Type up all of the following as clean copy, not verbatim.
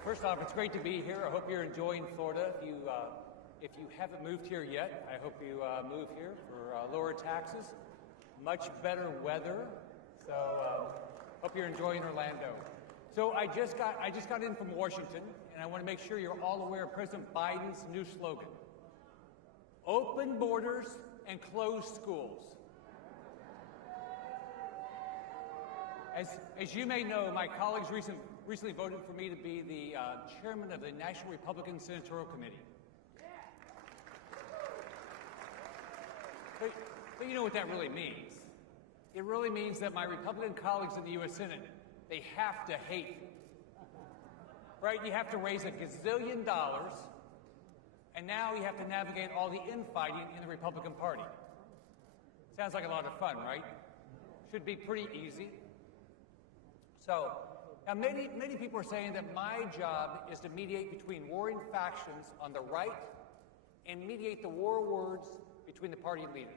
Well, first off, it's great to be here. I hope you're enjoying Florida. If you haven't moved here yet, I hope you move here for lower taxes, much better weather. So hope you're enjoying Orlando. So I just got in from Washington, and I want to make sure you're all aware of President Biden's new slogan: open borders and close schools. As you may know, my colleagues recently voted for me to be the chairman of the National Republican Senatorial Committee. But you know what that really means. It really means that my Republican colleagues in the U.S. Senate, they have to hate me. Right? You have to raise $1 gazillion, and now you have to navigate all the infighting in the Republican Party. Sounds like a lot of fun, right? Should be pretty easy. So, now many people are saying that my job is to mediate between warring factions on the right and mediate the war words between the party leaders.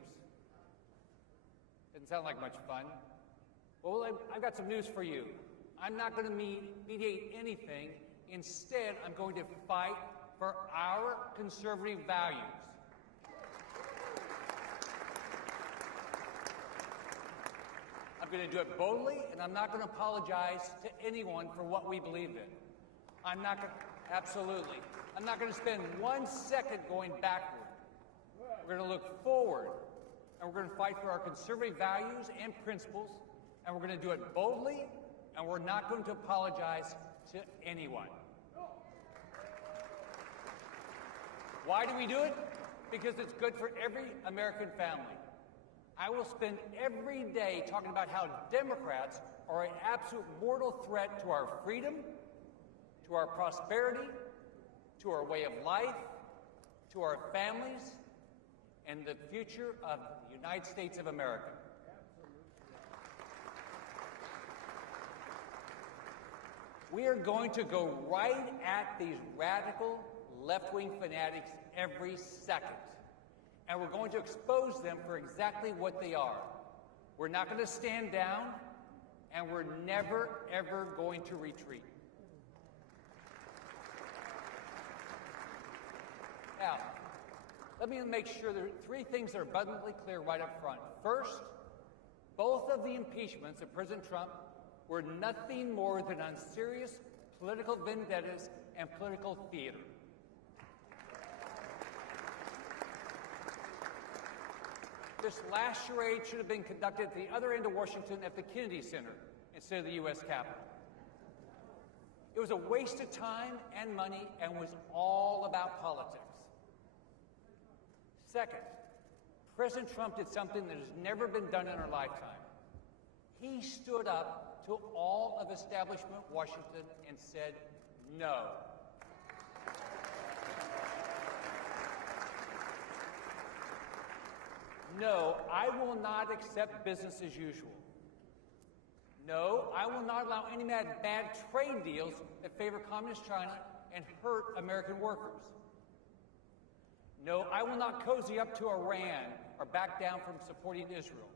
Doesn't sound like much fun. Well, I've got some news for you. I'm not going to mediate anything. Instead, I'm going to fight for our conservative values. I'm going to do it boldly, and I'm not going to apologize to anyone for what we believe in. I'm not going to, absolutely. I'm not going to spend 1 second going backward. We're going to look forward, and we're going to fight for our conservative values and principles, and we're going to do it boldly, and we're not going to apologize to anyone. Why do we do it? Because it's good for every American family. I will spend every day talking about how Democrats are an absolute mortal threat to our freedom, to our prosperity, to our way of life, to our families, and the future of the United States of America. We are going to go right at these radical left-wing fanatics every second. And we're going to expose them for exactly what they are. We're not going to stand down, and we're never, ever going to retreat. Now, let me make sure there are 3 things that are abundantly clear right up front. First, both of the impeachments of President Trump were nothing more than unserious political vendettas and political theater. This last charade should have been conducted at the other end of Washington at the Kennedy Center instead of the U.S. Capitol. It was a waste of time and money and was all about politics. Second, President Trump did something that has never been done in our lifetime. He stood up to all of establishment Washington and said, no. No, I will not accept business as usual. No, I will not allow any bad trade deals that favor Communist China and hurt American workers. No, I will not cozy up to Iran or back down from supporting Israel.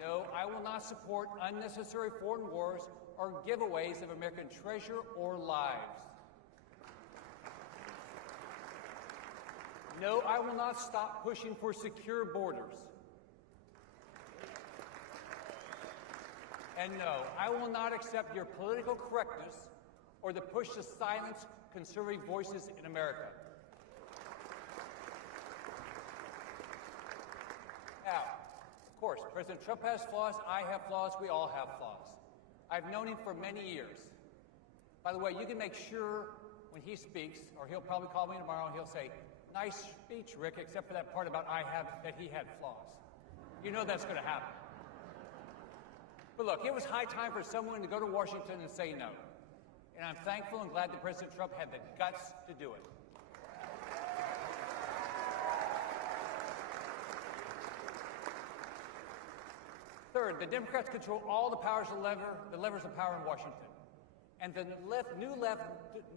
No, I will not support unnecessary foreign wars or giveaways of American treasure or lives. No, I will not stop pushing for secure borders. And no, I will not accept your political correctness or the push to silence conservative voices in America. Now, of course, President Trump has flaws, I have flaws, we all have flaws. I've known him for many years. By the way, you can make sure when he speaks, or he'll probably call me tomorrow and he'll say, nice speech, Rick, except for that part about that he had flaws. You know that's going to happen. But look, it was high time for someone to go to Washington and say no. And I'm thankful and glad that President Trump had the guts to do it. Third, the Democrats control all the levers of power in Washington. And the new left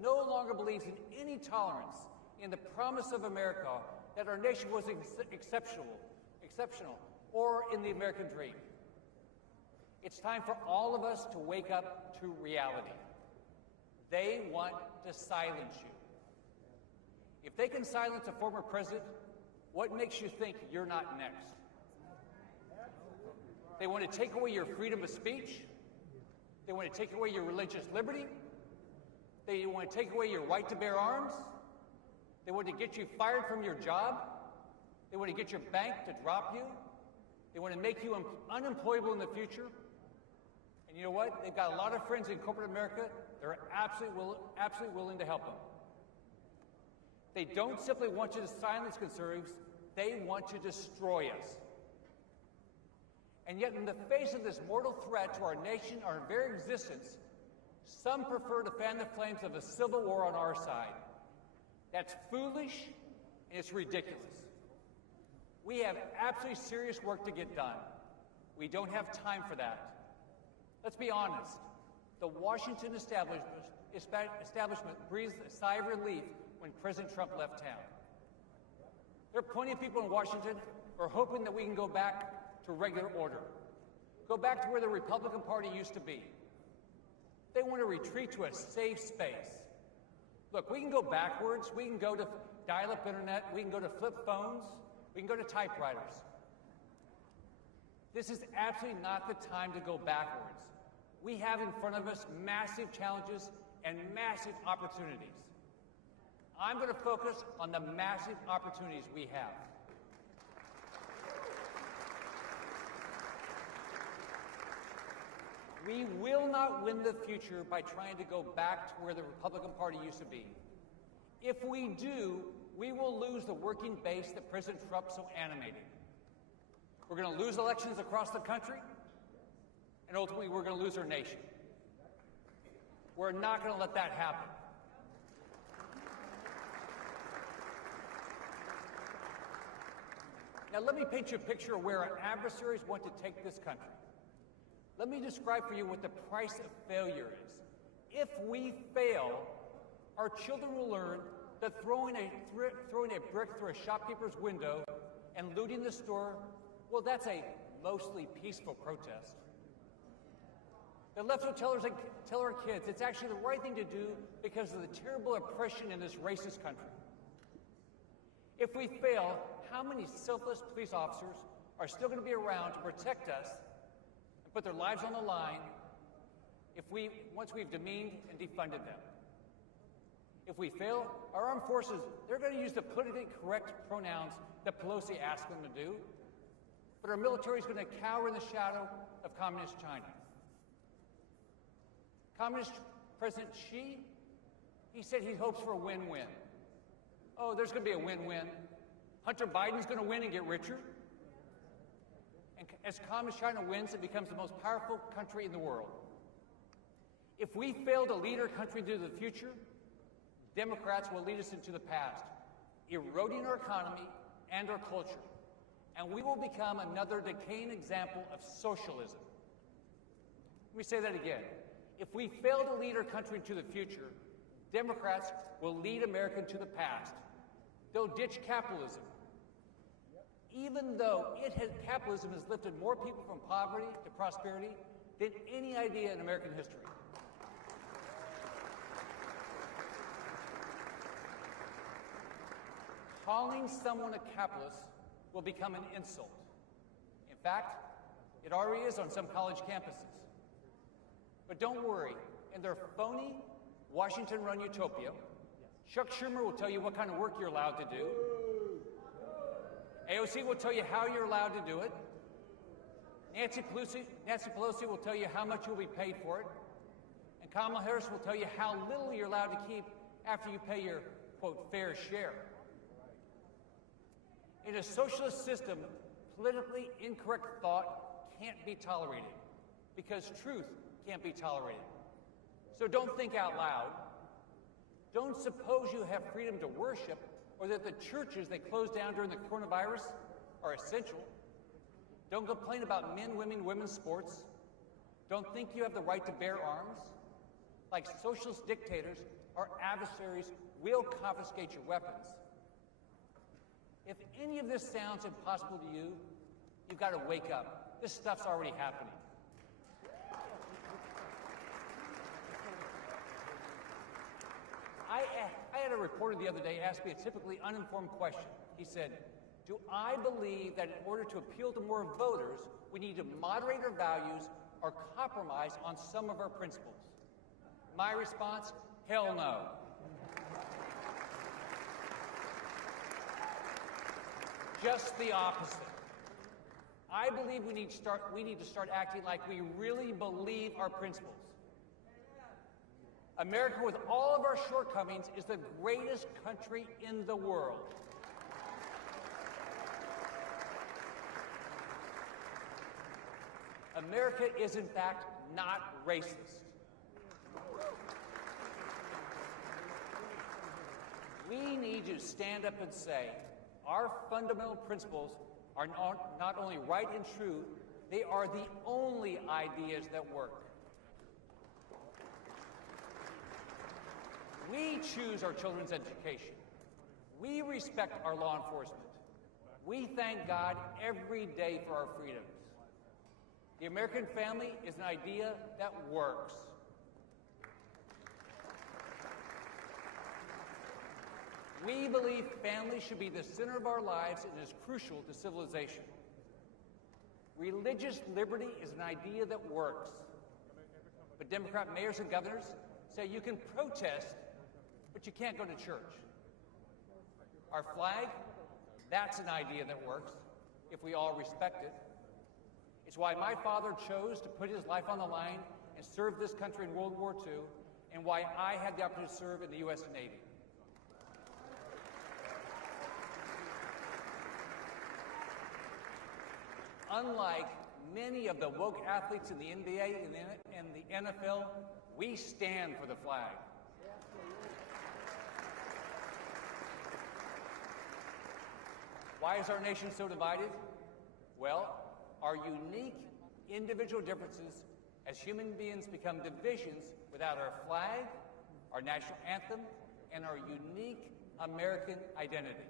no longer believes in any tolerance in the promise of America that our nation was exceptional, or in the American dream. It's time for all of us to wake up to reality. They want to silence you. If they can silence a former president, what makes you think you're not next? They want to take away your freedom of speech. They want to take away your religious liberty. They want to take away your right to bear arms. They want to get you fired from your job. They want to get your bank to drop you. They want to make you unemployable in the future. And you know what? They've got a lot of friends in corporate America that are absolutely willing to help them. They don't simply want you to silence conservatives. They want to destroy us. And yet, in the face of this mortal threat to our nation, our very existence, some prefer to fan the flames of a civil war on our side. That's foolish and it's ridiculous. We have absolutely serious work to get done. We don't have time for that. Let's be honest. The Washington establishment breathed a sigh of relief when President Trump left town. There are plenty of people in Washington who are hoping that we can go back to regular order. Go back to where the Republican Party used to be. They want to retreat to a safe space. Look, we can go backwards. We can go to dial-up internet. We can go to flip phones. We can go to typewriters. This is absolutely not the time to go backwards. We have in front of us massive challenges and massive opportunities. I'm going to focus on the massive opportunities we have. We will not win the future by trying to go back to where the Republican Party used to be. If we do, we will lose the working base that President Trump so animated. We're going to lose elections across the country, and ultimately we're going to lose our nation. We're not going to let that happen. Now let me paint you a picture of where our adversaries want to take this country. Let me describe for you what the price of failure is. If we fail, our children will learn that throwing a brick through a shopkeeper's window and looting the store, well, that's a mostly peaceful protest. The left will tell our kids it's actually the right thing to do because of the terrible oppression in this racist country. If we fail, how many selfless police officers are still going to be around to protect us and put their lives on the line once we've demeaned and defunded them? If we fail, our armed forces, they're going to use the politically correct pronouns that Pelosi asked them to do, but our military is going to cower in the shadow of Communist China. Communist President Xi, he said he hopes for a win-win. Oh, there's going to be a win-win. Hunter Biden's going to win and get richer. And as Communist China wins, it becomes the most powerful country in the world. If we fail to lead our country into the future, Democrats will lead us into the past, eroding our economy and our culture. And we will become another decaying example of socialism. Let me say that again. If we fail to lead our country into the future, Democrats will lead America into the past. They'll ditch capitalism. Even though capitalism has lifted more people from poverty to prosperity than any idea in American history. Calling someone a capitalist will become an insult. In fact, it already is on some college campuses. But don't worry, in their phony, Washington-run utopia, Chuck Schumer will tell you what kind of work you're allowed to do. AOC will tell you how you're allowed to do it. Nancy Pelosi will tell you how much you'll be paid for it. And Kamala Harris will tell you how little you're allowed to keep after you pay your, quote, fair share. In a socialist system, politically incorrect thought can't be tolerated because truth can't be tolerated. So don't think out loud. Don't suppose you have freedom to worship or that the churches they closed down during the coronavirus are essential. Don't complain about men, women, women's sports. Don't think you have the right to bear arms. Like socialist dictators, our adversaries will confiscate your weapons. If any of this sounds impossible to you, you've got to wake up. This stuff's already happening. I had a reporter the other day ask me a typically uninformed question. He said, do I believe that in order to appeal to more voters, we need to moderate our values or compromise on some of our principles? My response, hell no. Just the opposite. I believe we need to start acting like we really believe our principles. America, with all of our shortcomings, is the greatest country in the world. America is, in fact, not racist. We need to stand up and say, our fundamental principles are not only right and true, they are the only ideas that work. We choose our children's education. We respect our law enforcement. We thank God every day for our freedoms. The American family is an idea that works. We believe family should be the center of our lives and is crucial to civilization. Religious liberty is an idea that works. But Democrat mayors and governors say you can protest, but you can't go to church. Our flag, that's an idea that works, if we all respect it. It's why my father chose to put his life on the line and serve this country in World War II, and why I had the opportunity to serve in the U.S. Navy. Unlike many of the woke athletes in the NBA and the NFL, we stand for the flag. Why is our nation so divided? Well, our unique individual differences as human beings become divisions without our flag, our national anthem, and our unique American identity.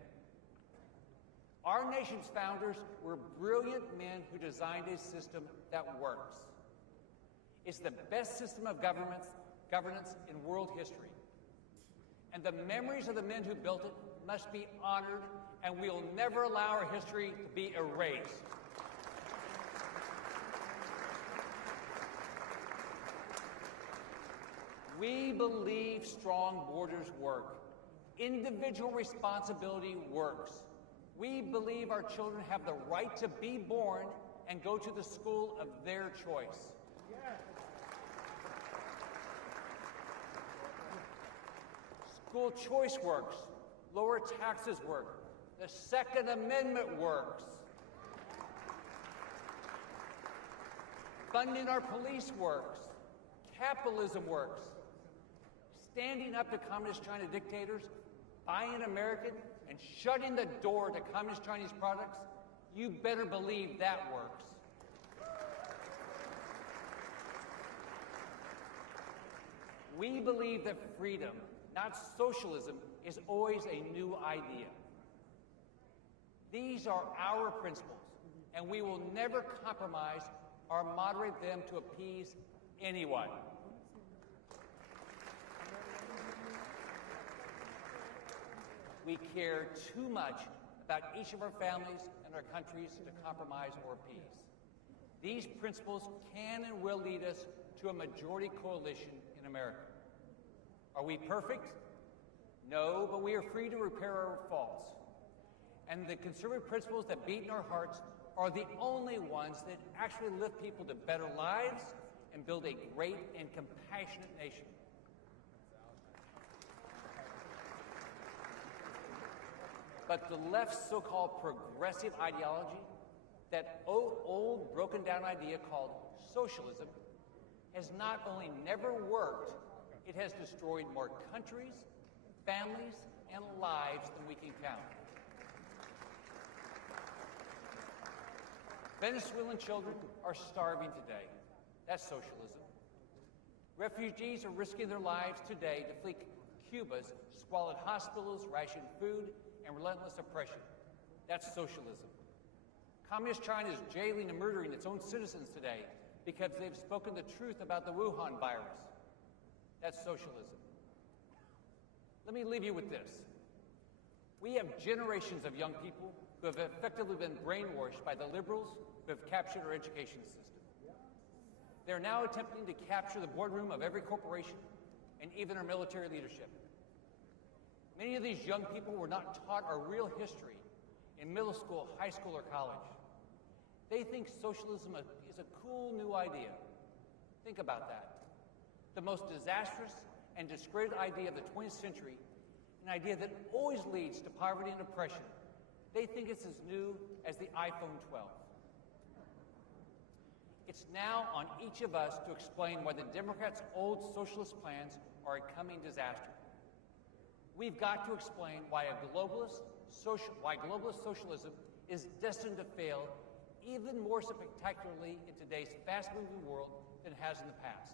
Our nation's founders were brilliant men who designed a system that works. It's the best system of governance in world history. And the memories of the men who built it must be honored, and we'll never allow our history to be erased. We believe strong borders work. Individual responsibility works. We believe our children have the right to be born and go to the school of their choice. School choice works. Lower taxes work. The Second Amendment works. Funding our police works. Capitalism works. Standing up to Communist China dictators, buying American, and shutting the door to Communist Chinese products, you better believe that works. We believe that freedom, not socialism, is always a new idea. These are our principles, and we will never compromise or moderate them to appease anyone. We care too much about each of our families and our countries to compromise or appease. These principles can and will lead us to a majority coalition in America. Are we perfect? No, but we are free to repair our faults. And the conservative principles that beat in our hearts are the only ones that actually lift people to better lives and build a great and compassionate nation. But the left's so-called progressive ideology, that old, broken-down idea called socialism, has not only never worked, it has destroyed more countries, families, and lives than we can count. Venezuelan children are starving today. That's socialism. Refugees are risking their lives today to flee Cuba's squalid hospitals, rationed food, and relentless oppression. That's socialism. Communist China is jailing and murdering its own citizens today because they've spoken the truth about the Wuhan virus. That's socialism. Let me leave you with this. We have generations of young people who have effectively been brainwashed by the liberals who have captured our education system. They're now attempting to capture the boardroom of every corporation and even our military leadership. Many of these young people were not taught our real history in middle school, high school, or college. They think socialism is a cool new idea. Think about that. The most disastrous and discredited idea of the 20th century, an idea that always leads to poverty and oppression. They think it's as new as the iPhone 12. It's now on each of us to explain why the Democrats' old socialist plans are a coming disaster. We've got to explain why globalist socialism is destined to fail even more spectacularly in today's fast-moving world than it has in the past.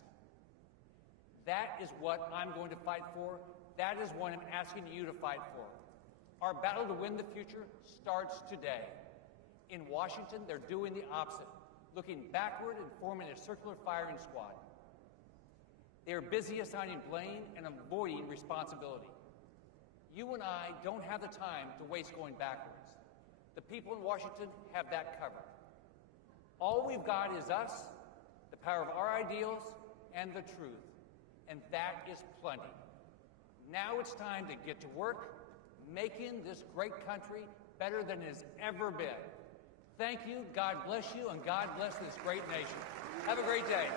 That is what I'm going to fight for. That is what I'm asking you to fight for. Our battle to win the future starts today. In Washington, they're doing the opposite, looking backward and forming a circular firing squad. They are busy assigning blame and avoiding responsibility. You and I don't have the time to waste going backwards. The people in Washington have that covered. All we've got is us, the power of our ideals, and the truth. And that is plenty. Now it's time to get to work, making this great country better than it has ever been. Thank you, God bless you, and God bless this great nation. Have a great day.